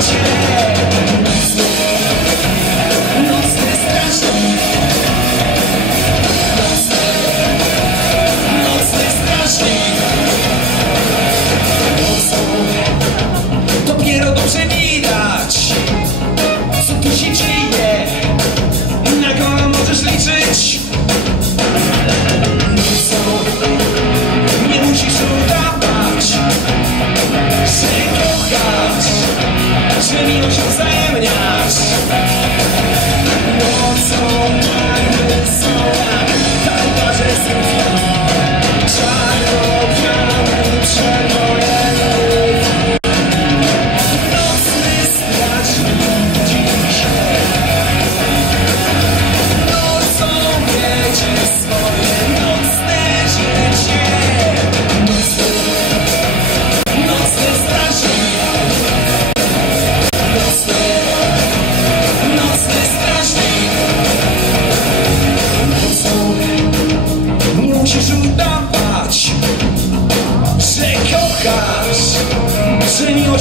Thank you. 是你的存在。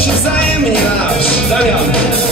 Że miłość wzajemniasz Damian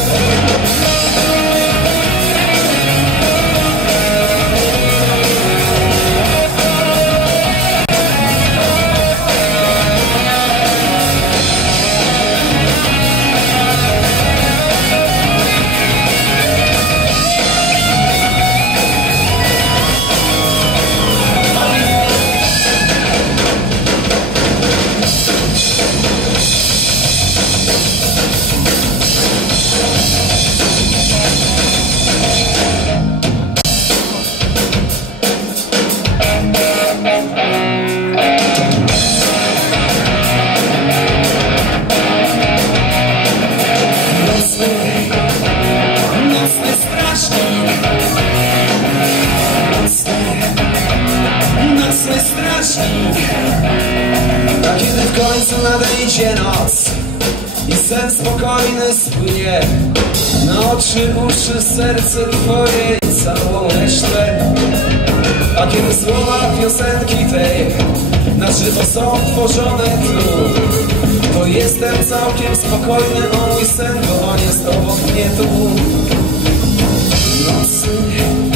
A kiedy w końcu nadejdzie noc I sen spokojny spłynie Na oczy, uszy, serce twoje i całą resztę. A kiedy słowa piosenki tej Na żywo są tworzone tu To jestem całkiem spokojny o mój sen Bo on jest obok mnie tu. Nocny,